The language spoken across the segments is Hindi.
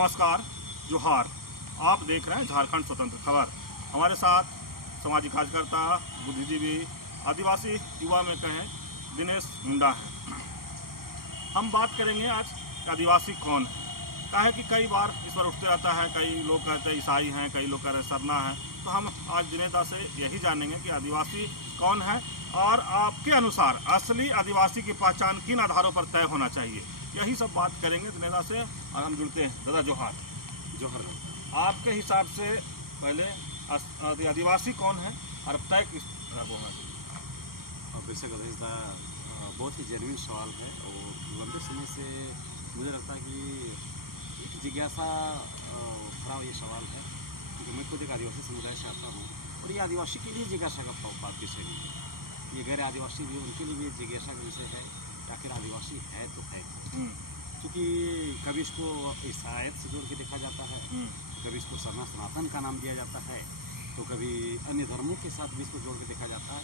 नमस्कार, जोहार। आप देख रहे हैं झारखंड स्वतंत्र खबर। हमारे साथ सामाजिक कार्यकर्ता, बुद्धिजीवी, आदिवासी युवा में कहें दिनेश मुंडा हैं। हम बात करेंगे आज आदिवासी कौन है। क्या है कि कई बार इस पर उठते रहता है, कई लोग कहते हैं ईसाई हैं, कई लोग कह रहे सरना है। तो हम आज दिनेश दा से यही जानेंगे कि आदिवासी कौन है और आपके अनुसार असली आदिवासी की पहचान किन आधारों पर तय होना चाहिए। यही सब बात करेंगे दिनेश दा से और हम जुड़ते हैं। दादा जोहार। जोहर। आपके हिसाब से पहले आदिवासी कौन है और अब तय किस तरह को होना चाहिए। और बेशक इसका बहुत ही जेन्युइन सवाल है और लंबे समय से मुझे लगता है कि एक जिज्ञासा भरा ये सवाल है, क्योंकि मैं खुद एक आदिवासी समुदाय से आता हूँ और ये आदिवासी के लिए जिज्ञासा का बात विषय नहीं है। ये गैर आदिवासी भी उनके लिए भी जिज्ञासा का विषय है कि आखिर आदिवासी है तो है, क्योंकि कभी इसको ईसाईयत से जोड़ के देखा जाता है, कभी इसको सनातन का नाम दिया जाता है, तो कभी अन्य धर्मों के साथ भी इसको जोड़ के देखा जाता है।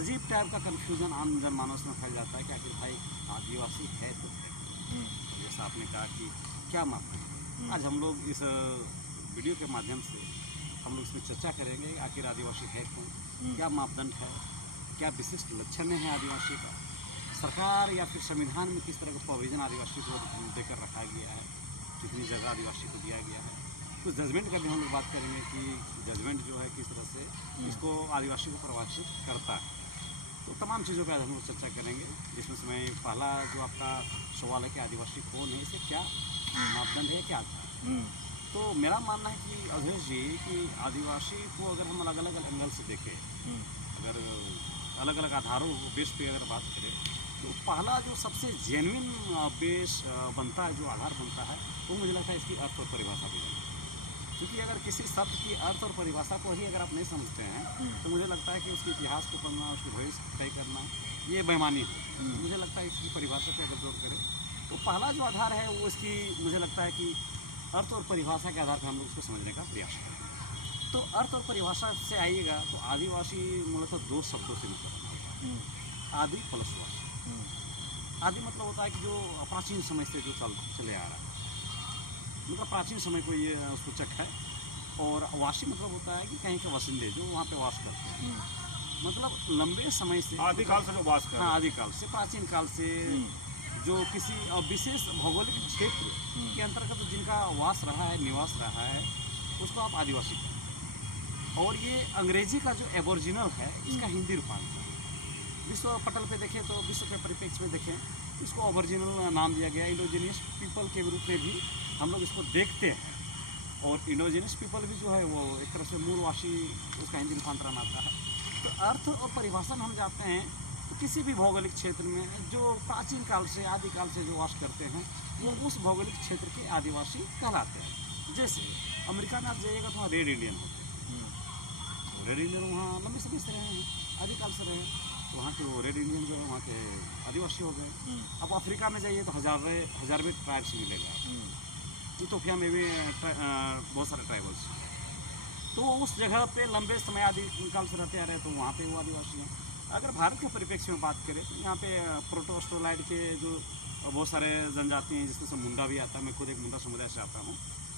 अजीब टाइप का कन्फ्यूजन आम जनमानस में फैल जाता है कि आखिर भाई आदिवासी है तो है। जैसा आपने कहा कि क्या मापना है, आज हम लोग इस वीडियो के माध्यम से हम लोग इसमें चर्चा करेंगे आखिर आदिवासी है कौन, क्या मापदंड है, क्या विशिष्ट लक्षण है आदिवासी का, सरकार या फिर संविधान में किस तरह का प्रोविजन आदिवासी को देकर रखा गया है, कितनी जगह आदिवासी को दिया गया है। तो जजमेंट का भी हम लोग बात करेंगे कि जजमेंट जो है किस तरह से इसको आदिवासी को परिभाषित करता है। तो तमाम चीज़ों पर हम लोग चर्चा करेंगे, जिसमें से मैं पहला जो आपका सवाल है कि आदिवासी कौन है, इसे क्या मापदंड है, क्या आधार है। तो मेरा मानना है कि अवधेश जी कि आदिवासी को अगर हम अलग अलग एंगल से देखें, अगर अलग अलग आधारों बेस पे अगर बात करें, तो पहला जो सबसे जेन्युइन बेस बनता है, जो आधार बनता है, वो मुझे लगता है इसकी अर्थ और परिभाषा भी है। क्योंकि अगर किसी शब्द की अर्थ और परिभाषा को ही अगर आप नहीं समझते हैं, तो मुझे लगता है कि उसके इतिहास को पढ़ना, उसके भविष्य तय करना, ये बेईमानी है। मुझे लगता है इसकी परिभाषा पर अगर जोड़ करें, तो पहला जो आधार है वो इसकी मुझे लगता है कि अर्थ और परिभाषा के आधार पर हम लोग उसको समझने का प्रयास करें। तो अर्थ और परिभाषा से आइएगा तो आदिवासी मूलतः दो शब्दों से मतलब होता है, आदि प्लस वासी। आदि मतलब होता है कि जो प्राचीन समय से जो चले आ रहा है, मतलब प्राचीन समय को ये सूचक है। और वासी मतलब होता है कि कहीं के वसिंदे जो वहाँ पे वास करते हैं, मतलब लंबे समय से, आदिकाल से जो वास कर, हाँ आदिकाल से, प्राचीन काल से जो किसी विशेष भौगोलिक क्षेत्र के अंतर्गत जिनका वास रहा है, निवास रहा है, उसको आप आदिवासी कहें। और ये अंग्रेजी का जो एबोरिजिनल है, इसका हिंदी रूपांतर विश्व पटल पे देखें तो विश्व के परिप्रेक्ष्य में देखें, इसको ओरिजिनल नाम दिया गया। इंडोजिनियस पीपल के रूप में भी हम लोग इसको देखते हैं। और इंडोजिनियस पीपल भी जो है वो एक तरह से मूलवासी, उसका हिंदी रूपांतरण आता है। तो अर्थ और परिभाषा में हम जाते हैं तो किसी भी भौगोलिक क्षेत्र में जो प्राचीन काल से, आदिकाल से जो वास करते हैं, वो उस भौगोलिक क्षेत्र के आदिवासी कहलाते हैं। जैसे अमेरिका में आप जाइएगा तो वहाँ रेड इंडियन होते हैं। रेड इंडियन वहाँ लंबे समय से रहे हैं, आदिकाल से रहे हैं, तो वहाँ के वो रेड इंडियन जो है वहाँ के आदिवासी हो गए। अब अफ्रीका में जाइए तो हजारवे ट्राइब्स मिलेगा। इथोपिया में भी बहुत सारे ट्राइबल्स हैं। तो उस जगह पे लंबे समय आदिकाल से रहते आ रहे, तो वहाँ पे वो आदिवासी हैं। अगर भारत के परिप्रेक्ष्य में बात करें तो यहाँ पे प्रोटोस्टोलाइड के जो बहुत सारे जनजाति हैं, जिसमें से मुंडा भी आता है। मैं खुद एक मुंडा समुदाय से आता हूँ।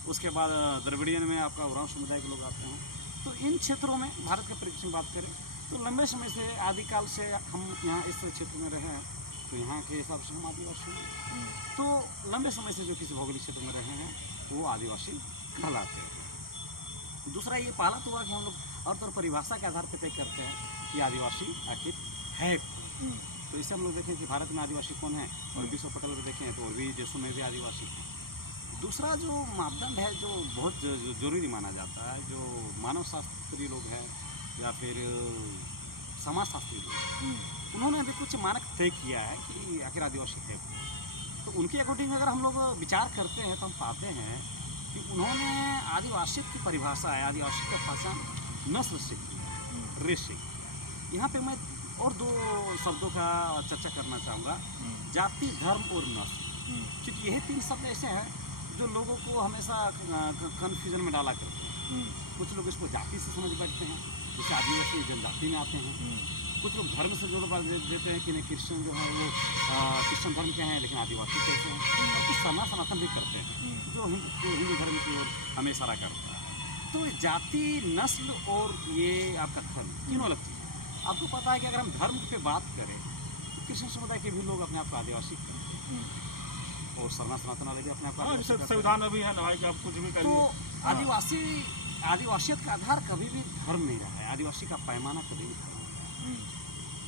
उसके बाद द्रविडियन में आपका उरांव समुदाय के लोग आते हैं। तो इन क्षेत्रों में भारत के परिप्रेक्ष्य में बात करें तो लंबे समय से, आदिकाल से हम यहाँ इस क्षेत्र में रहे हैं, तो यहाँ के हिसाब से हम आदिवासी हैं। तो लंबे समय से जो किसी भौगोलिक क्षेत्र में रहे हैं वो आदिवासी कहलाते हैं। दूसरा ये पहला तो हुआ कि हम लोग अर्थ और परिभाषा के आधार पर तय करते हैं कि आदिवासी आखिर है। तो इससे हम लोग देखें कि भारत में आदिवासी कौन है, और विश्व पटल पर देखें तो और भी देशों में भी आदिवासी हैं। दूसरा जो मापदंड है, जो बहुत जरूरी माना जाता है, जो मानव शास्त्री लोग हैं या फिर समाजशास्त्री लोग, उन्होंने अभी कुछ मानक तय किया है कि आखिर आदिवासी है। तो उनके अकॉर्डिंग अगर हम लोग विचार करते हैं तो हम पाते हैं कि उन्होंने आदिवासी की परिभाषा है, आदिवासी की पहचान नस्ल से की है, रेस से की। यहाँ पे मैं और दो शब्दों का चर्चा करना चाहूँगा, जाति, धर्म और नस्ल। क्योंकि यही तीन शब्द ऐसे हैं जो लोगों को हमेशा कन्फ्यूजन में डाला करते हैं। कुछ लोग इसको जाति से समझ बैठते हैं, जैसे आदिवासी जनजाति में आते हैं, कुछ लोग धर्म से जोड़ देते हैं कि नहीं क्रिश्चियन जो है वो क्रिश्चियन धर्म के हैं लेकिन आदिवासी कैसे हैं, और कुछ सनातन भी करते हैं जो हिंदू धर्म की ओर हमें इशारा करता है। तो जाति, नस्ल और ये आपका धर्म तीनों अलग चीज़ है। आपको पता है कि अगर हम धर्म पे बात करें तो क्रिश्चियन समुदाय के भी लोग अपने आप को आदिवासी करते हैं और सनातन वाले भी अपने आप को आदिवासी करते हैं। संविधान में भी है ना भाई कि आप कुछ भी तो करिए। आदिवासियत का आधार कभी भी धर्म नहीं रहा है, आदिवासी का पैमाना कभी भी धर्म नहीं रहा है।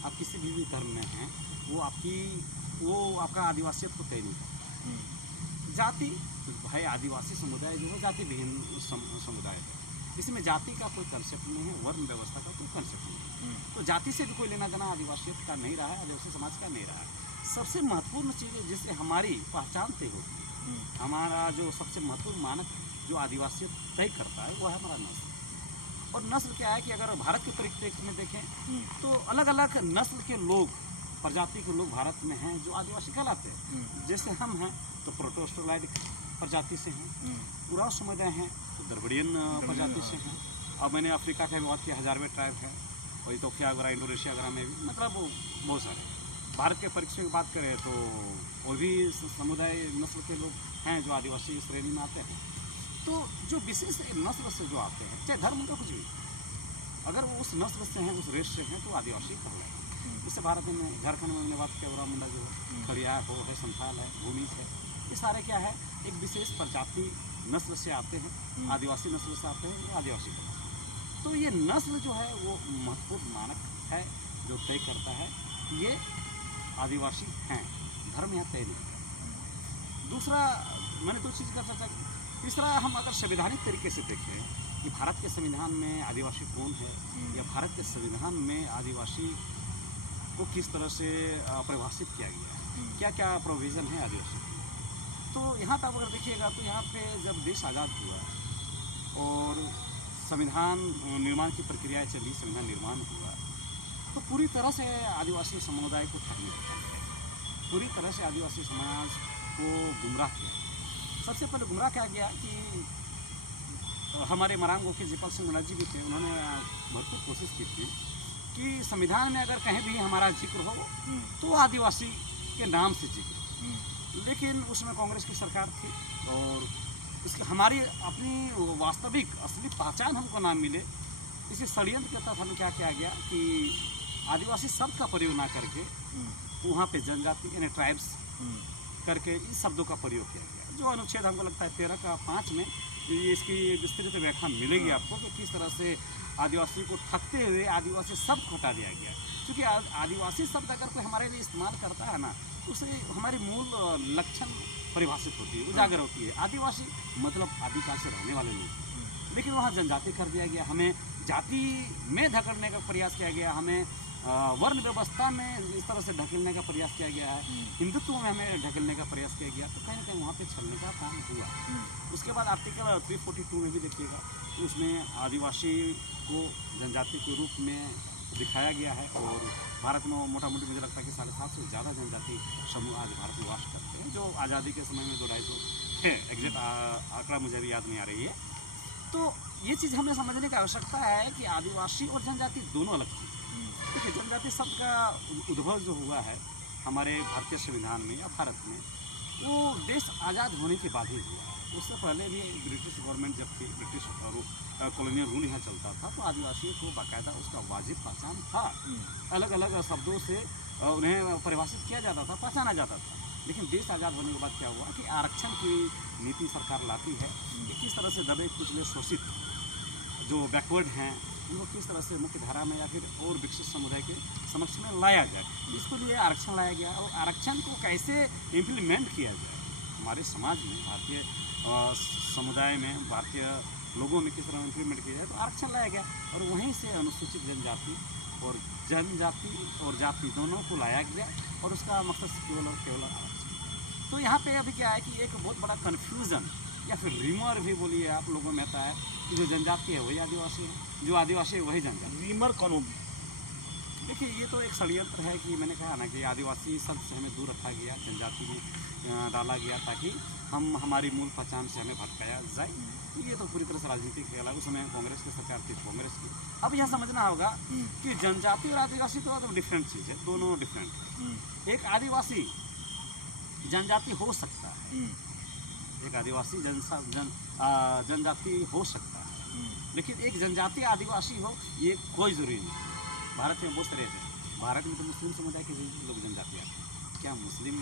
आप किसी भी धर्म में हैं वो आपका आदिवासियत को तय नहीं करता। जाति तो भाई आदिवासी समुदाय जो है जाति विहीन समुदाय है, इसमें जाति का कोई कंसेप्ट नहीं है, वर्ण व्यवस्था का कोई कंसेप्ट नहीं है। तो जाति से भी कोई लेना देना आदिवासियत का नहीं रहा है, आदिवासी समाज का नहीं रहा है। सबसे महत्वपूर्ण चीज़ जिससे हमारी पहचान तय होती है, हमारा जो सबसे महत्वपूर्ण मानक जो आदिवासी तय करता है वो है हमारा नस्ल। और नस्ल क्या है कि अगर भारत के परिप्रेक्ष्य में देखें तो अलग अलग नस्ल के लोग, प्रजाति के लोग भारत में हैं जो आदिवासी कहलाते हैं। जैसे हम हैं तो प्रोटोस्टोलाइड प्रजाति से हैं, पूरा समुदाय हैं तो द्रविडियन प्रजाति से हैं। अब मैंने अफ्रीका का भी बात किया, हजारवें ट्राइब है, और इथोपिया वगैरह, इंडोनेशिया वगैरह में भी मतलब बहुत सारे। भारत के परिप्रेक्ष्य में बात करें तो और भी समुदाय नस्ल के लोग हैं जो आदिवासी श्रेणी में आते हैं। तो जो विशेष नस्ल से जो आते हैं, चाहे धर्म का कुछ भी, अगर वो उस नस्ल से हैं, उस रेस से हैं तो आदिवासी कहलाते हैं। जैसे भारत में झारखंड में हमने बात किया, ओरा मुंडा जो है, खड़िया है, संथाल है, भूमिज है, ये सारे क्या है एक विशेष प्रजाति नस्ल से आते हैं, आदिवासी नस्ल से आते हैं, ये आदिवासी कहलाते हैं। तो ये नस्ल जो है वो महत्वपूर्ण मानक है जो तय करता है कि ये आदिवासी हैं, धर्म यहाँ तय नहीं। दूसरा मैंने दो चीज़ का चर्चा की। तीसरा, हम अगर संवैधानिक तरीके से देखें कि भारत के संविधान में आदिवासी कौन है या भारत के संविधान में आदिवासी को किस तरह से परिभाषित किया गया है, क्या क्या प्रोविज़न है आदिवासी की, तो यहाँ तक अगर देखिएगा तो यहाँ पे जब देश आज़ाद हुआ और संविधान निर्माण की प्रक्रिया चली, संविधान निर्माण हुआ तो पूरी तरह से आदिवासी समुदाय को ठगने लगा, पूरी तरह से आदिवासी समाज को गुमराह किया। सबसे पहले गुमराह किया गया कि हमारे मरांग के जयपाल सिंह मुन्ना भी थे, उन्होंने भरपूर कोशिश की थी कि संविधान में अगर कहीं भी हमारा जिक्र हो तो आदिवासी के नाम से जिक्र। लेकिन उसमें कांग्रेस की सरकार थी और इसके हमारी अपनी वास्तविक असली पहचान हमको ना मिले, इसी षड्यंत्र के तहत हमें क्या किया गया कि आदिवासी शब्द का प्रयोग ना करके वहाँ पे जनजाति यानी ट्राइब्स करके इस शब्दों का प्रयोग किया गया। जो अनुच्छेद हमको लगता है 13 का 5 में इसकी विस्तृत व्याख्या मिलेगी आपको कि किस तरह से आदिवासी को ठगते हुए आदिवासी शब्द को हटा दिया गया। क्योंकि आदिवासी शब्द अगर कोई हमारे लिए इस्तेमाल करता है ना तो उससे हमारी मूल लक्षण परिभाषित होती है, उजागर होती है। आदिवासी मतलब आदिकाल से रहने वाले लोग, लेकिन वहाँ जनजाति कर दिया गया, हमें जाति में धकेलने का प्रयास किया गया, हमें वर्ण व्यवस्था में इस तरह से ढकेलने का प्रयास किया गया है, हिंदुत्व में हमें ढकेलने का प्रयास किया गया। तो कहीं ना कहीं वहाँ पे छलने का काम हुआ। उसके बाद आर्टिकल 342 में भी देखिएगा, उसमें आदिवासी को जनजाति के रूप में दिखाया गया है और भारत में मोटा मोटी मुझे लगता है कि 750 से ज़्यादा जनजाति समूह आज भारत में वास करते हैं, जो आज़ादी के समय में 250 है, एग्जैक्ट आंकड़ा मुझे भी याद नहीं आ रही है। तो ये चीज़ हमें समझने की आवश्यकता है कि आदिवासी और जनजाति दोनों अलग चीज़। देखिए, जनजाति शब्द का उद्भव जो हुआ है हमारे भारतीय संविधान में या भारत में, वो देश आज़ाद होने के बाद ही हुआ। उससे पहले भी ब्रिटिश गवर्नमेंट जब थी, ब्रिटिश और कॉलोनियल रूल यहाँ चलता था, तो आदिवासियों को बाकायदा उसका वाजिब पहचान था। अलग अलग शब्दों से उन्हें परिभाषित किया जाता था, पहचाना जाता था। लेकिन देश आज़ाद होने के बाद क्या हुआ कि आरक्षण की नीति सरकार लाती है कि किस तरह से दबे कुचले शोषित जो बैकवर्ड हैं उनको किस तरह से मुख्य धारा में या फिर और विकसित समुदाय के समक्ष में लाया जाए। इसके लिए आरक्षण लाया गया और आरक्षण को कैसे इम्प्लीमेंट किया जाए हमारे समाज में, भारतीय समुदाय में, भारतीय लोगों में किस तरह इम्प्लीमेंट किया जाए, तो आरक्षण लाया गया। और वहीं से अनुसूचित जनजाति और जाति दोनों को लाया गया और उसका मकसद केवल और केवल आरक्षण। तो यहाँ पे अभी क्या है कि एक बहुत बड़ा कन्फ्यूज़न या फिर रीमर भी बोलिए आप लोगों में आता है कि जो जनजाति है वही आदिवासी है, जो आदिवासी है वही जनजाति। रीमर कौन हो? देखिए, ये तो एक षड्यंत्र है कि मैंने कहा ना कि आदिवासी शब्द से हमें दूर रखा गया, जनजाति में डाला गया ताकि हम हमारी मूल पहचान से हमें भटकाया जाए, ये तो पूरी तरह से राजनीति के अलावा उस समय कांग्रेस की सरकार थी, कांग्रेस की। अब यह समझना होगा कि जनजाति और आदिवासी तो डिफरेंट चीज़ है, दोनों डिफरेंट है। एक आदिवासी जनजाति हो सकता है, एक आदिवासी जनजाति हो सकता है, लेकिन एक जनजाति आदिवासी हो ये कोई ज़रूरी नहीं। भारत में बहुत सारे थे, भारत में तो मुस्लिम समुदाय के लोग जनजाति आते हैं, क्या मुस्लिम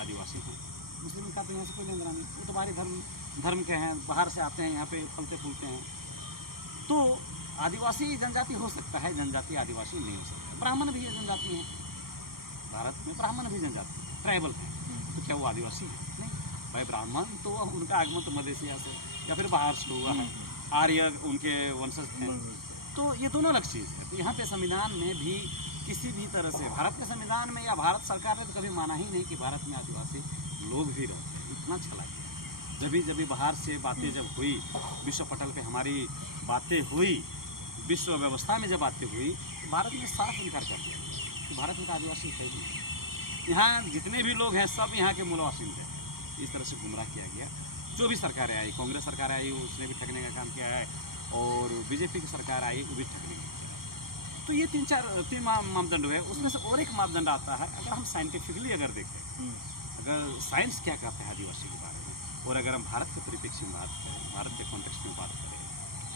आदिवासी हैं? मुस्लिम का तो यहाँ से कोई लेना नहीं, वो तो बाहरी धर्म के हैं, बाहर से आते हैं, यहाँ पे फलते फूलते हैं। तो आदिवासी जनजाति हो सकता है, जनजाति आदिवासी नहीं हो सकता। ब्राह्मण भी जनजाति हैं, भारत में ब्राह्मण भी जनजाति ट्राइबल हैं, तो क्या वो आदिवासी है? नहीं भाई, ब्राह्मण तो उनका आगमन तो मलेशिया से या फिर बाहर से हुआ है, आर्य उनके वंशज थे, तो ये दोनों अलग चीज़ है। तो यहाँ पे संविधान में भी किसी भी तरह से, भारत के संविधान में या भारत सरकार ने तो कभी माना ही नहीं कि भारत में आदिवासी लोग भी रहते हैं। इतना चला गया, जब भी बाहर से बातें जब हुई, विश्व पटल पे हमारी बातें हुई, विश्व व्यवस्था में जब बातें हुई, तो भारत ने साफ इनकार कर दिया कि भारत में तो आदिवासी है ही नहीं, यहाँ जितने भी लोग हैं सब यहाँ के मूलवासी थे। इस तरह से गुमराह किया गया। जो भी सरकारें आई, कांग्रेस सरकार आई उसने भी ठगने का काम किया है, और बीजेपी की सरकार आई वो भी ठगने का किया है। तो ये तीन मापदंड है। उसमें से और एक मापदंड आता है, अगर हम साइंटिफिकली अगर देखें, अगर साइंस क्या कहता है आदिवासी के बारे में, और अगर हम भारत के परिप्रेक्ष्य में बात करें, भारत के कॉन्टेक्स्ट में बात करें,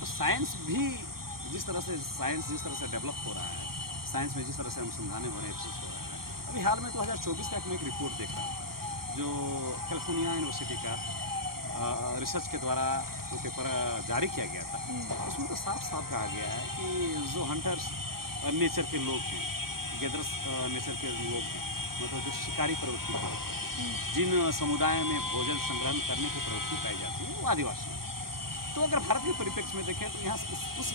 तो साइंस भी जिस तरह से डेवलप हो रहा है, साइंस में जिस तरह से अनुसंधान हो रहे हैं, हो रहा है। अभी हाल में 2024 तक में एक रिपोर्ट देखा जो कैलिफोर्निया यूनिवर्सिटी का रिसर्च के द्वारा वो पेपर जारी किया गया था। उसमें तो साफ साफ कहा गया है कि जो हंटर्स नेचर के लोग हैं, गैदरस नेचर के लोग हैं, मतलब जो शिकारी प्रवृत्ति को जिन समुदायों में भोजन संग्रहण करने की प्रवृत्ति पाई जाती है वो आदिवासी है। तो अगर भारत के परिप्रेक्ष्य में देखें, तो यहाँ उस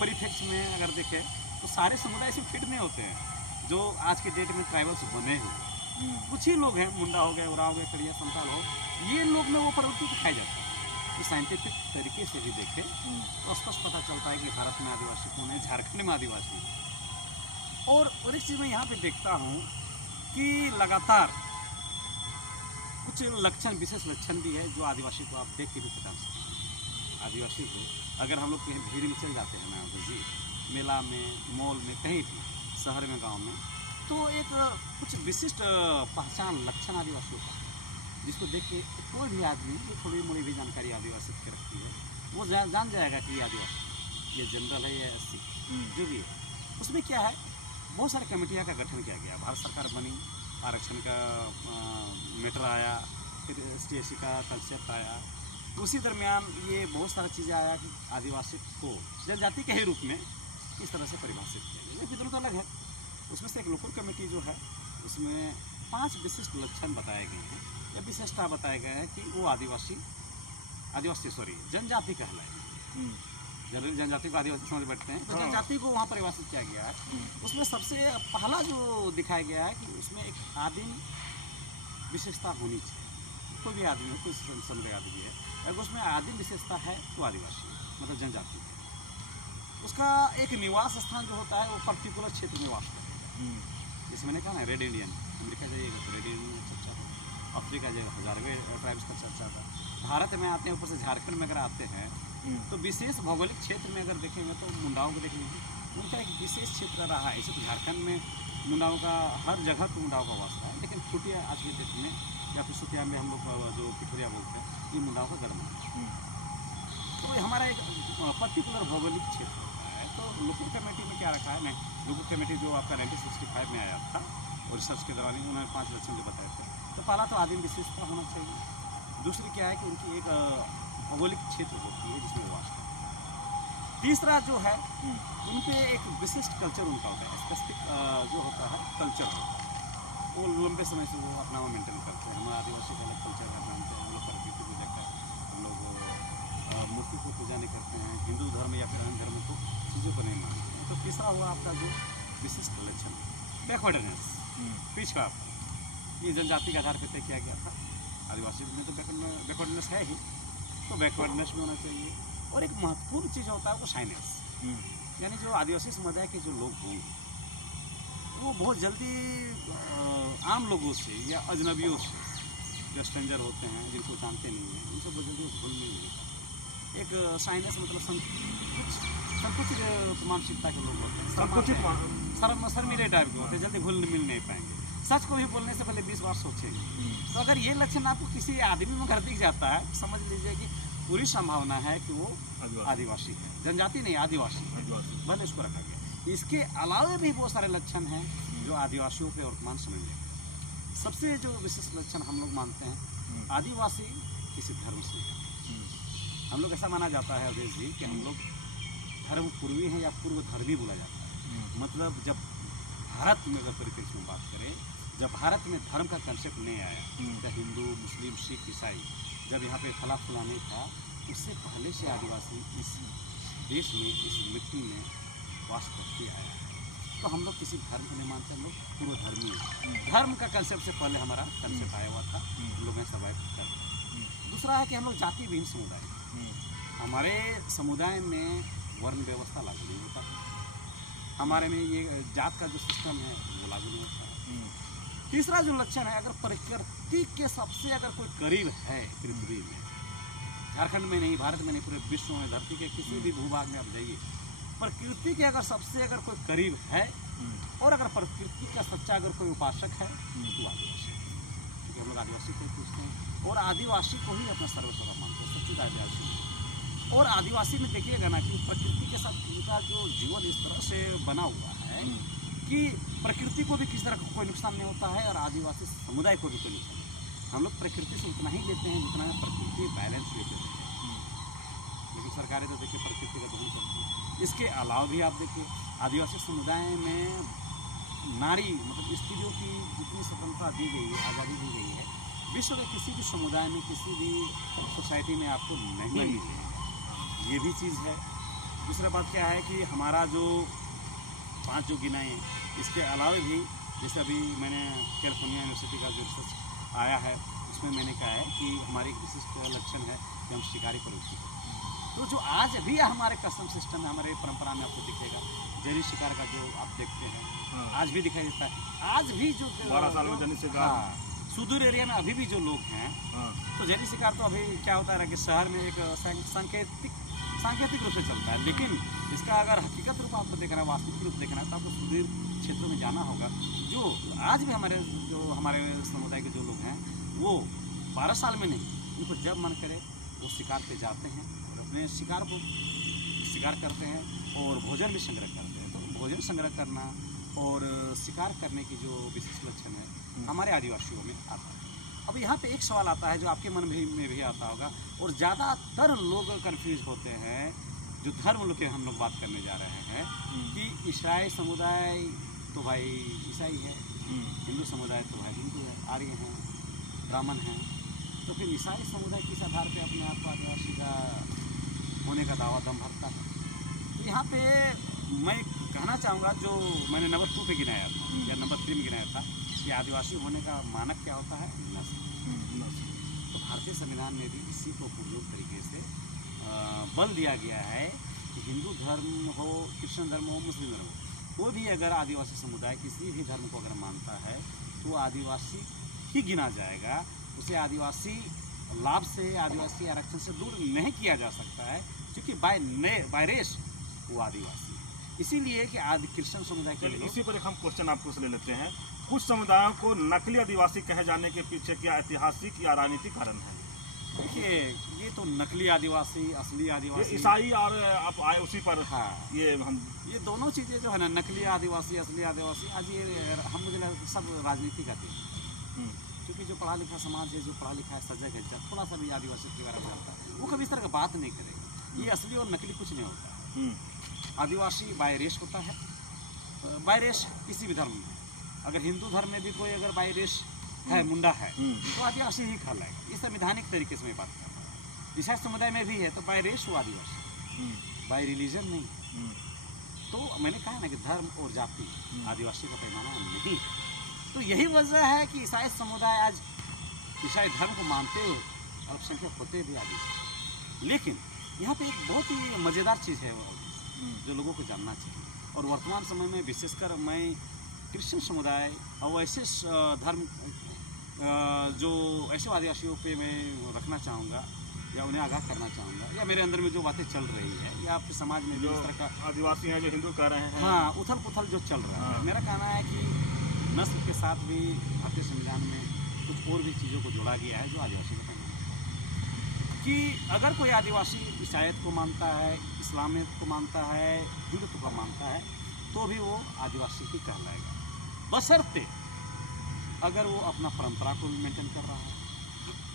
परिप्रेक्ष्य में अगर देखें तो सारे समुदाय से फिट नहीं होते हैं जो आज के डेट में ट्राइबल्स बने हुए। कुछ ही लोग हैं, मुंडा हो गए, उराव हो गए, कड़िया, संताल हो, ये लोग में वो प्रवृत्ति दिखाई जाता है। तो साइंटिफिक तरीके से भी देखें तो स्पष्ट पता चलता है कि भारत में आदिवासी कौन है, झारखंड में आदिवासी है। और एक चीज़ मैं यहाँ पे देखता हूँ कि लगातार कुछ लक्षण, विशेष लक्षण भी है जो आदिवासी को आप देख के भी पहचान सकते हैं। आदिवासी को अगर हम लोग कहीं भीड़ में चल जाते हैं ना जी, मेला में, मॉल में, कहीं भी, शहर में, गाँव में, तो एक कुछ विशिष्ट पहचान लक्षण आदिवासियों का, जिसको देख के कोई भी आदमी जो थोड़ी मोड़ी भी जानकारी आदिवासी की रखती है वो जान जाएगा कि ये आदिवासी, ये जनरल है, ये एससी, जो भी है। उसमें क्या है, बहुत सारे कमेटियाँ का गठन किया गया, भारत सरकार बनी, आरक्षण का मैटर आया, फिर ST/SC का कंसेप्ट आया। उसी दरमियान ये बहुत सारी चीज़ें आया कि आदिवासी को जनजाति के ही रूप में इस तरह से परिभाषित किया गया। ये विद्रोह तो अलग है। उसमें से एक लोकल कमेटी जो है उसमें 5 विशिष्ट लक्षण बताए गए हैं या विशेषता बताए गए हैं कि वो जनजाति कहलाएगी। जनजाति को आदिवासी समझ बैठते हैं, तो जनजाति को वहाँ परिभाषित किया गया है। उसमें सबसे पहला जो दिखाया गया है कि उसमें एक आदिम विशेषता होनी चाहिए। कोई भी आदमी हो, कोई समुदाय आदमी है, अगर उसमें आदिम विशेषता है तो आदिवासी है, मतलब जनजाति है। उसका एक निवास स्थान जो होता है वो पर्टिकुलर क्षेत्र में वास करेगा। जैसे मैंने कहा ना, रेड इंडियन, अमेरिका जाइएगा तो रेड इंडियन का चर्चा था, अफ्रीका जाइएगा हजारवे ट्राइब्स का चर्चा था। भारत में आते हैं, ऊपर से झारखंड में अगर आते हैं तो विशेष भौगोलिक क्षेत्र में अगर देखेंगे तो मुंडाओं को देख लीजिए, उनका एक विशेष क्षेत्र रहा है। ऐसे तो झारखंड में मुंडाओं का हर जगह तो मुंडाओं का वास है, लेकिन खुटिया आज के डेट में या फिर सुतिया में हम लोग जो पिठोरिया बोलते हैं, ये मुंडाओं का गढ़ है। तो ये हमारा एक पर्टिकुलर भौगोलिक क्षेत्र होता है। तो लोकल कमेटी में क्या रखा है, नहीं, लोकल कमेटी जो आपका 1965 में आया था और रिसर्च के दौरान उन्होंने 5 लक्षण जो बताए थे। तो पहला तो आदिम विशेषता होना चाहिए। दूसरी क्या है कि उनकी एक भौगोलिक क्षेत्र होती है जिसमें वास करते हैं। तीसरा जो है, उन पे एक विशिष्ट कल्चर उनका होता है, स्पेसिफिक जो होता है कल्चर होता है, वो लंबे समय से वो अपना वो मेंटेन करते हैं। हमारे आदिवासी का अलग कल्चर है, मानते हैं हम लोग प्रकृति को पूजा करते हैं, हम लोग मूर्ति को पूजा नहीं करते हैं, हिंदू धर्म या फिर अन्य धर्म को चीज़ों को नहीं मानते हैं। तो तीसरा हुआ आपका जो विशिष्ट लक्षण, बैकवर्डनेस, पिछड़ा। ये जनजाति के आधार पर तय किया गया था। आदिवासी में तो बैकवर्डनेस है ही, तो बैकवर्डनेस भी होना चाहिए। और एक महत्वपूर्ण चीज़ होता है वो शाइनेस, यानी जो आदिवासी समुदाय के जो लोग होंगे वो बहुत जल्दी आम लोगों से या अजनबियों से, जो स्ट्रेंजर होते हैं, जिनको जानते नहीं हैं, उनसे बहुत जल्दी घुल मिल नहीं पाते। एक साइनस मतलब संकुचित मानसिकता के लोग होते हैं, शर्मीले टाइप के होते हैं, जल्दी घुल मिल नहीं पाएंगे। सच को भी बोलने से पहले 20 बार सोचेंगे। तो अगर ये लक्षण आपको किसी आदमी में घर दिख जाता है, समझ लीजिए कि पूरी संभावना है कि वो आदिवासी है, जनजाति नहीं, आदिवासी भले इसको रखा गया। इसके अलावा भी बहुत सारे लक्षण हैं जो आदिवासियों के वर्तमान समय में। सबसे जो विशेष लक्षण हम लोग मानते हैं, आदिवासी किसी धर्म से है। हम लोग ऐसा माना जाता है अवधेश जी कि हम लोग धर्म पूर्वी हैं या पूर्व धर्मी बोला जाता है। मतलब जब भारत में अगर परिप्रेक्ष्य में बात करें, जब भारत में धर्म का कंसेप्ट नहीं आया, जब हिंदू, मुस्लिम, सिख, ईसाई जब यहाँ पे फला फुलाने था, उससे पहले से आदिवासी इस देश में, इस मिट्टी में वास करते आया है। तो हम लोग किसी धर्म को नहीं मानते, हम लोग पूर्व धर्मी हैं। धर्म का कंसेप्ट से पहले हमारा कंसेप्ट आया हुआ था, हम लोग सर्वाइव कर। दूसरा है कि हम लोग जाति विहीन समुदाय, हमारे समुदाय में वर्ण व्यवस्था लागू नहीं होता, हमारे में ये जात का जो सिस्टम है वो लागू नहीं होता है। तीसरा जो लक्षण है, अगर प्रकृति के सबसे अगर कोई करीब है पृथ्वी में, झारखंड में नहीं, भारत में नहीं, पूरे विश्व में, धरती के किसी भी भूभाग में आप जाइए, प्रकृति के अगर सबसे अगर कोई करीब है और अगर प्रकृति का सच्चा अगर कोई उपासक है तो आदिवासी है। क्योंकि हम लोग आदिवासी को पूछते हैं और आदिवासी को ही अपना सर्वस्व मानते हैं, सच्ची आदिवासी। और आदिवासी में देखिएगा ना कि प्रकृति के साथ उनका जो जीवन इस तरह से बना हुआ है कि प्रकृति को भी किसी तरह का कोई नुकसान नहीं होता है और आदिवासी समुदाय को भी कोई नुकसान नहीं होता है। हम लोग प्रकृति से उतना ही लेते हैं जितना प्रकृति बैलेंस लेते हैं, लेकिन सरकारें तो देखिए प्रकृति का दोहन करती है। इसके अलावा भी आप देखिए आदिवासी समुदाय में नारी मतलब स्त्रियों की जितनी स्वतंत्रता दी गई है, आज़ादी दी गई है, विश्व के किसी भी समुदाय में, किसी भी सोसाइटी में आपको नहीं मिली है। ये भी चीज़ है। दूसरा बात क्या है कि हमारा जो 5 जो गिनाए हैं, इसके अलावा भी जैसे अभी मैंने कैलिफोर्निया यूनिवर्सिटी का जो रिसर्च आया है उसमें मैंने कहा है कि हमारी एक विशिष्ट लक्षण है कि हम शिकारी प्रवृत्ति हैं। तो जो आज भी हमारे कस्टम सिस्टम में, हमारे परंपरा में आपको दिखेगा, जैनी शिकार का जो आप देखते हैं आज भी दिखाई देता है। आज भी जो 12 साल में जैनी शिकार, सुदूर एरिया में अभी भी जो लोग हैं, तो जैनी शिकार तो अभी क्या होता है कि शहर में एक सांकेतिक रूप से चलता है, लेकिन इसका अगर हकीकत रूप आपको देखना है, वास्तविक रूप देखना है, तो आपको सुदूर क्षेत्रों में जाना होगा। जो आज भी हमारे समुदाय के जो लोग हैं वो 12 साल में नहीं, उनको जब मन करे वो शिकार पे जाते हैं और अपने शिकार को शिकार करते हैं और भोजन भी संग्रह करते हैं। तो भोजन संग्रह करना और शिकार करने की जो विशेष लक्षण है हमारे आदिवासियों में आता है। अब यहाँ पे एक सवाल आता है जो आपके मन में भी आता होगा और ज़्यादातर लोग कंफ्यूज होते हैं, जो धर्म लोग के हम लोग बात करने जा रहे हैं कि ईसाई समुदाय तो भाई ईसाई है, हिंदू समुदाय तो भाई हिंदू है, आर्य हैं, ब्राह्मण हैं, तो फिर ईसाई समुदाय किस आधार पे अपने आप को आदिवासी का होने का दावा दम भरता है। तो यहाँ पे मैं कहना चाहूँगा, जो मैंने नंबर 2 पे गिनाया था या नंबर 3 में गिनाया था कि आदिवासी होने का मानक क्या होता है, नस्ल। तो भारतीय संविधान में भी इसी को पूर्ण तरीके से बल दिया गया है कि हिंदू धर्म हो, क्रिश्चियन धर्म हो, मुस्लिम धर्म हो, वो भी अगर आदिवासी समुदाय किसी भी धर्म को अगर मानता है तो आदिवासी ही गिना जाएगा। उसे आदिवासी लाभ से, आदिवासी आरक्षण से दूर नहीं किया जा सकता है, क्योंकि बाय रेस वो आदिवासी है। इसीलिए कि क्रिश्चियन समुदाय के लिए इसी पर एक हम क्वेश्चन आपको ले लेते हैं। कुछ समुदायों को नकली आदिवासी कहे जाने के पीछे क्या ऐतिहासिक या राजनीतिक कारण है? देखिए, ये तो नकली आदिवासी, असली आदिवासी, ईसाई और आप आए उसी पर। हाँ, ये दोनों चीज़ें जो है ना, नकली आदिवासी, असली आदिवासी, आज ये हम मुझे सब राजनीति का थी। क्योंकि जो पढ़ा लिखा समाज है, जो पढ़ा लिखा है, सजग है, जब थोड़ा सा भी आदिवासी के बारे में जानता है, वो कभी इस तरह का बात नहीं करेगा। ये असली और नकली कुछ नहीं होता है। आदिवासी बाय रेस होता है, बाय रेस किसी भी धर्म में। अगर हिंदू धर्म में भी कोई अगर बाय रेस है, मुंडा है, तो आदिवासी ही कहलाएगा। ये संवैधानिक तरीके से मैं बात कर रहा हूँ। ईसाई समुदाय में भी है तो बाय रेस वो आदिवासी, बाय रिलीजन नहीं। तो मैंने कहा ना कि धर्म और जाति आदिवासी का पैमाना नहीं है। तो यही वजह है कि ईसाई समुदाय आज ईसाई धर्म को मानते हुए अल्पसंख्यक होते भी आदिवासी। लेकिन यहाँ पे एक बहुत ही मज़ेदार चीज़ है जो लोगों को जानना चाहिए, और वर्तमान समय में विशेषकर मैं क्रिश्चियन समुदाय और वैसे धर्म जो ऐसे आदिवासियों पे मैं रखना चाहूँगा या उन्हें आगाह करना चाहूँगा, या मेरे अंदर में जो बातें चल रही है या आपके समाज में जो जो इस तरह का आदिवासी हैं जो हिंदू कह रहे हैं, हाँ उथल पुथल जो चल रहा है, हाँ। मेरा कहना है कि नस्ल के साथ भी भारतीय संविधान में कुछ और भी चीज़ों को जोड़ा गया है जो आदिवासी को कहना है कि अगर कोई आदिवासी ईसाईयत को मानता है, इस्लामियत को मानता है, हिंदुत्व को मानता है, तो भी वो आदिवासी ही कहलाएगा, बशर्ते अगर वो अपना परंपरा को मेंटेन कर रहा है,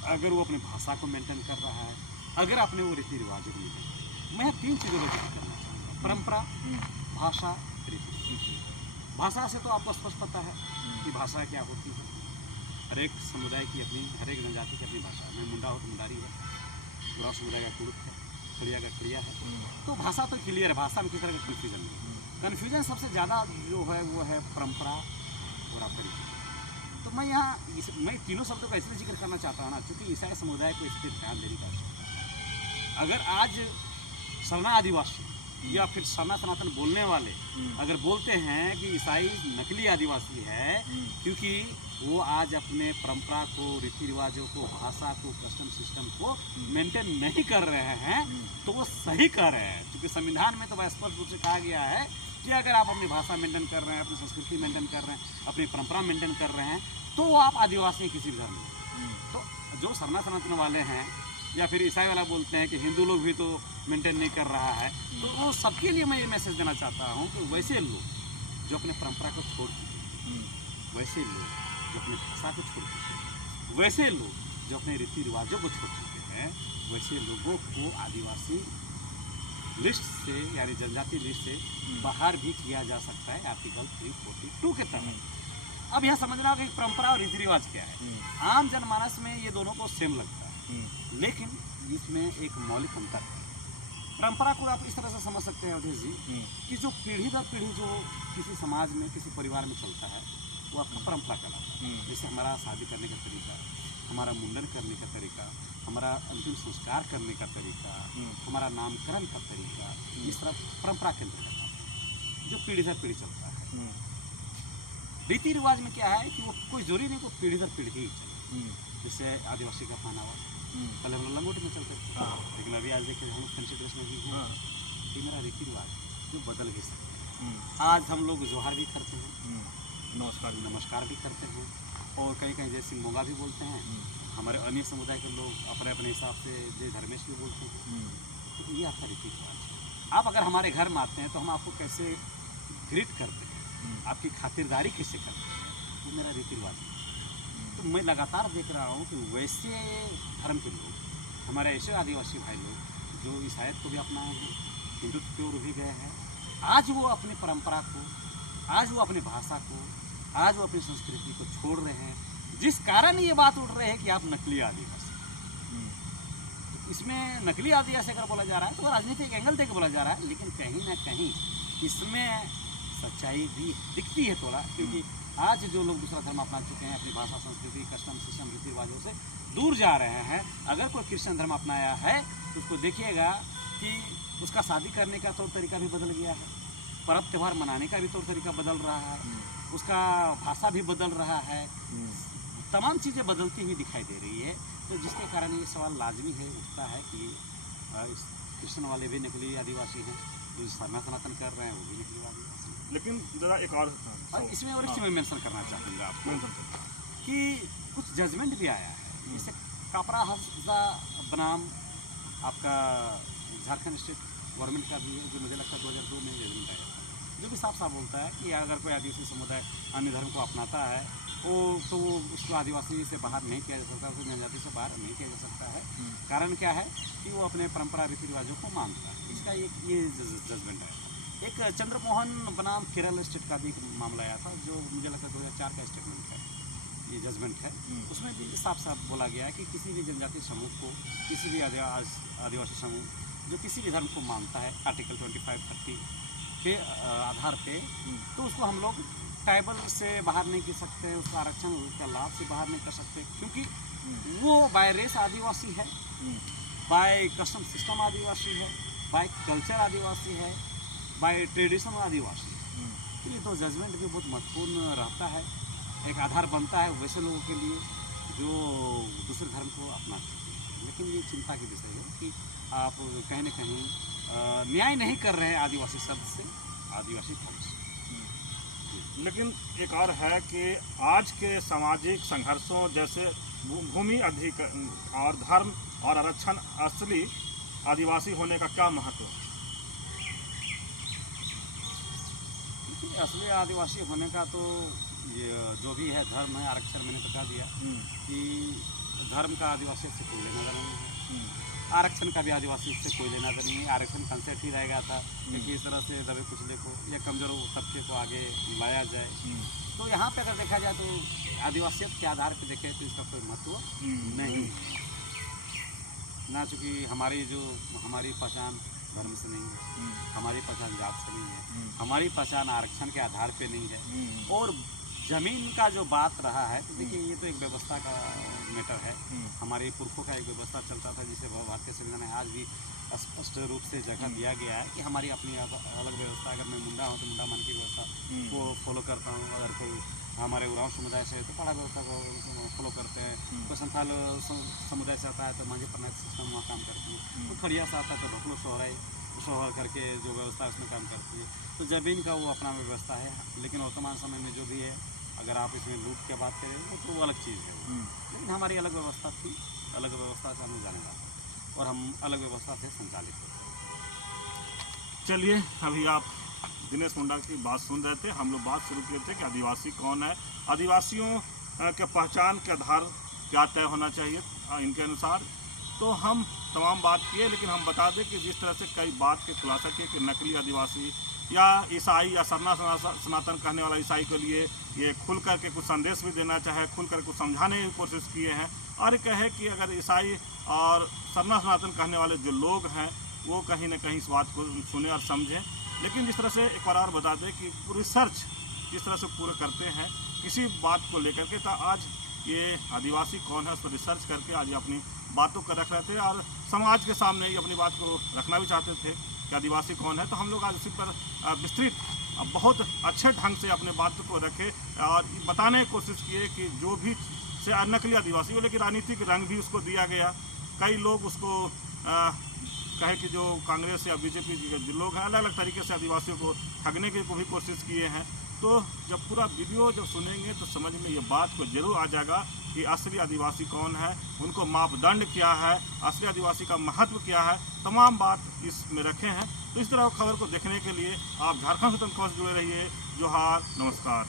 अगर वो अपनी भाषा को मेंटेन कर रहा है, अगर अपने वो रीति रिवाजों को मेंटेन कर रहा है। मैं 3 चीज़ों का जिक्र करना चाहूँगा, परंपरा, भाषा, रीति। भाषा से तो आपको स्पष्ट पता है कि भाषा क्या होती है। हर एक समुदाय की अपनी, हर एक जनजाति की अपनी भाषा है। मैं मुंडा हो तो मुंडारी है, पूरा समुदाय का कुड़ुक है, खड़िया का खड़िया है। तो भाषा तो क्लियर है, भाषा में किसी तरह का कन्फ्यूजन नहीं है। कन्फ्यूजन सबसे ज़्यादा जो है वो है परंपरा और आपका रीति। तो मैं यहाँ मैं तीनों शब्दों का इसलिए जिक्र करना चाहता हूँ ना, क्योंकि ईसाई समुदाय को इस पर ध्यान देने की आवश्यकता है। अगर आज सरना आदिवासी या फिर सरना सनातन बोलने वाले अगर बोलते हैं कि ईसाई नकली आदिवासी है क्योंकि वो आज अपने परंपरा को, रीति रिवाजों को, भाषा को, कस्टम सिस्टम को मेंटेन नहीं कर रहे हैं, तो वो सही कह रहे हैं। क्योंकि संविधान में तो बड़ा स्पष्ट रूप से कहा गया है कि अगर आप अपनी भाषा मेंटेन कर रहे हैं, अपनी संस्कृति मेंटेन कर रहे हैं, अपनी परंपरा मेंटेन कर रहे हैं, तो वो आप आदिवासी किसी भी धर्म में। तो जो सरना सनातन वाले हैं या फिर ईसाई वाला बोलते हैं कि हिंदू लोग भी तो मेंटेन नहीं कर रहा है, तो वो सबके लिए मैं ये मैसेज देना चाहता हूँ कि वैसे लोग जो अपने परंपरा को छोड़ चुके हैं, वैसे लोग जो अपनी भाषा को छोड़ चुके हैं, वैसे लोग जो अपने रीति रिवाजों को छोड़ चुके हैं, वैसे लोगों को आदिवासी लिस्ट से यानी जनजाति लिस्ट से बाहर भी किया जा सकता है आर्टिकल 342 के तहत। अब यह समझना होगा कि परंपरा और रीति रिवाज क्या है। आम जनमानस में ये दोनों को सेम लगता है, लेकिन इसमें एक मौलिक अंतर है। परंपरा को आप इस तरह से समझ सकते हैं अवधेश जी कि जो पीढ़ी दर पीढ़ी जो किसी समाज में, किसी परिवार में चलता है, वो आपका परंपरा कहलाता है। जैसे हमारा शादी करने का तरीका, हमारा मुंडन करने का तरीका, हमारा अंतिम संस्कार करने का तरीका, हमारा नामकरण का तरीका, इस तरह परंपरा के अंतर्गत आता है जो पीढ़ी दर पीढ़ी चलता है। रीति रिवाज में क्या है कि वो कोई जरूरी नहीं, को पीढ़ी दर पीढ़ी ही चले। जैसे आदिवासी का पहनावा पहले हम लोग लंगोटी में चलते थे, लेकिन अभी आज देखिए हम लोग फैंसी ड्रेस में भी हैं। ये मेरा रीति रिवाज जो बदल भी सकते हैं। आज हम लोग जोहार भी करते हैं, नमस्कार भी करते हैं, और कहीं कहीं जैसे मोगा भी बोलते हैं। हमारे अन्य समुदाय के लोग अपने अपने हिसाब से जय धर्मेश भी बोलते हैं। तो ये आपका रीति रिवाज है। आप अगर हमारे घर में आते हैं तो हम आपको कैसे ग्रीट करते हैं, आपकी खातिरदारी कैसे करते हैं, वो मेरा रीति रिवाज है। तो मैं लगातार देख रहा हूँ कि वैसे धर्म के लोग, हमारे ऐसे आदिवासी भाई लोग जो ईसाईयत को भी अपनाए हैं, हिंदुत्व की ओर भी गए हैं, आज वो अपनी परंपरा को, आज वो अपनी भाषा को, आज वो अपनी संस्कृति को छोड़ रहे हैं, जिस कारण ये बात उठ रही है कि आप नकली आदिवासी। इसमें नकली आदिवासी अगर बोला जा रहा है तो राजनीतिक एंगल देकर बोला जा रहा है, लेकिन कहीं ना कहीं इसमें सच्चाई भी दिखती है थोड़ा, क्योंकि आज जो लोग दूसरा धर्म अपना चुके हैं, अपनी भाषा, संस्कृति, कस्टम सिस्टम, रीति रिवाजों से दूर जा रहे हैं। अगर कोई क्रिश्चियन धर्म अपनाया है तो उसको देखिएगा कि उसका शादी करने का तौर तरीका भी बदल गया है, पर्व त्यौहार मनाने का भी तौर तरीका बदल रहा है, उसका भाषा भी बदल रहा है, तमाम चीज़ें बदलती हुई दिखाई दे रही है। तो जिसके कारण ये सवाल लाजमी है, उठता है कि क्रिश्चियन वाले भी नकली आदिवासी हैं, जो सरना सनातन कर रहे हैं वो भी नकली आदिवासी। लेकिन ज़रा एक और इसमें और एक चीज़ मैं मेंशन करना चाहूँगा आपको कि कुछ जजमेंट भी आया है। जैसे कापरा हफ्जा बनाम आपका झारखंड स्टेट गवर्नमेंट का भी है, जो मुझे लगता है 2002 में जजमेंट आया था, जो भी साफ साफ बोलता है कि अगर कोई आदिवासी समुदाय अन्य धर्म को अपनाता है वो तो उसको आदिवासी से बाहर नहीं किया जा सकता, उसको जनजाति से बाहर नहीं किया जा सकता है। कारण क्या है कि वो अपने परंपरा रीति रिवाजों को मानता है। इसका एक ये जजमेंट आया था। एक चंद्रमोहन बनाम केरल स्टेट का भी एक मामला आया था, जो मुझे लगता है 2004 का स्टेटमेंट है, ये जजमेंट है। उसमें भी साफ साफ बोला गया है कि किसी भी जनजातीय समूह को, किसी भी आदिवासी समूह जो किसी भी धर्म को मानता है आर्टिकल 25-30 के आधार पे, तो उसको हम लोग ट्राइबल से बाहर नहीं कर सकते, उसका आरक्षण का लाभ से बाहर नहीं कर सकते, क्योंकि वो बाय रेस आदिवासी है, बाय कस्टम सिस्टम आदिवासी है, बाय कल्चर आदिवासी है, बाय ट्रेडिशन आदिवासी। तो ये तो जजमेंट भी बहुत महत्वपूर्ण रहता है, एक आधार बनता है वैसे लोगों के लिए जो दूसरे धर्म को अपनाते हैं। लेकिन ये चिंता की विषय है कि आप कहीं न कहीं न्याय नहीं कर रहे हैं आदिवासी शब्द से आदिवासी धर्म से। लेकिन एक और है कि आज के सामाजिक संघर्षों जैसे भूमि अधिग्रहण और धर्म और आरक्षण असली आदिवासी होने का क्या महत्व है? देखिए, असली आदिवासी होने का तो ये जो भी है धर्म है, आरक्षण मैंने बता दिया कि धर्म का आदिवासी से कोई लेना देना नहीं है, आरक्षण का भी आदिवासी से कोई लेना देना नहीं है। आरक्षण कंसेप्ट ही रहेगा था कि किस तरह से दबे कुचले को या कमजोर तबके को आगे लाया जाए। तो यहाँ पे अगर देखा जाए तो आदिवासियत के आधार पर देखें तो इसका कोई महत्व नहीं है। ना चूँकि हमारी पहचान धर्म से नहीं है, हमारी पहचान जात से नहीं है, हमारी पहचान आरक्षण के आधार पे नहीं है। और ज़मीन का जो बात रहा है तो देखिए ये तो एक व्यवस्था का मैटर है। हमारे पुरखों का एक व्यवस्था चलता था जिसे भारतीय संविधान में आज भी स्पष्ट रूप से जगह दिया गया है कि हमारी अपनी अलग व्यवस्था। अगर मैं मुंडा हूँ तो मुंडा मन की व्यवस्था को फॉलो करता हूँ, अगर कोई हमारे उरांव समुदाय से है तो पढ़ा व्यवस्था को फॉलो करते हैं, कोई संथाल समुदाय से आता है तो मांझी प्रणाली सिस्टम वहाँ काम करती है, कोई खड़िया से आता है तो ढोकलो सोहर करके जो व्यवस्था है उसमें काम करती है। तो ज़मीन का वो अपना व्यवस्था है। लेकिन वर्तमान समय में जो भी है, अगर आप इसमें लूट की बात करें तो वो अलग चीज़ है। लेकिन हमारी अलग व्यवस्था थी, अलग व्यवस्था से हम जाने वाले और हम अलग व्यवस्था से संचालित होते। चलिए, अभी आप दिनेश मुंडा की बात सुन रहे थे। हम लोग बात शुरू किए थे कि आदिवासी कौन है, आदिवासियों के पहचान के आधार क्या तय होना चाहिए इनके अनुसार। तो हम तमाम बात किए, लेकिन हम बता दें कि जिस तरह से कई बात के खुलासा किए कि नकली आदिवासी या ईसाई या सनातन कहने वाला ईसाई के लिए ये खुल करके कुछ संदेश भी देना चाहे, खुल कर कुछ समझाने की कोशिश किए हैं। और कहे कि अगर ईसाई और सनातन कहने वाले जो लोग हैं वो कहीं ना कहीं इस बात को सुने और समझें। लेकिन जिस तरह से एक बार और बता दें कि रिसर्च जिस तरह से पूरे करते हैं किसी बात को लेकर के, तो आज ये आदिवासी कौन है उस पर रिसर्च करके आज अपनी बातों को रख रहे थे और समाज के सामने ही अपनी बात को रखना भी चाहते थे कि आदिवासी कौन है। तो हम लोग आज इसी पर विस्तृत बहुत अच्छे ढंग से अपने बात को रखे और बताने की कोशिश किए कि जो भी से नकली आदिवासी हो, लेकिन राजनीतिक रंग भी उसको दिया गया। कई लोग उसको कहे कि जो कांग्रेस या बीजेपी के जो लोग हैं अलग अलग तरीके से आदिवासियों को ठगने की को भी कोशिश किए हैं। तो जब पूरा वीडियो जब सुनेंगे तो समझ में ये बात को जरूर आ जाएगा कि असली आदिवासी कौन है, उनको मापदंड क्या है, असली आदिवासी का महत्व क्या है, तमाम बात इसमें रखे हैं। तो इस तरह खबर को देखने के लिए आप झारखंड स्वतंत्र खबर से जुड़े रहिए। जोहार, नमस्कार।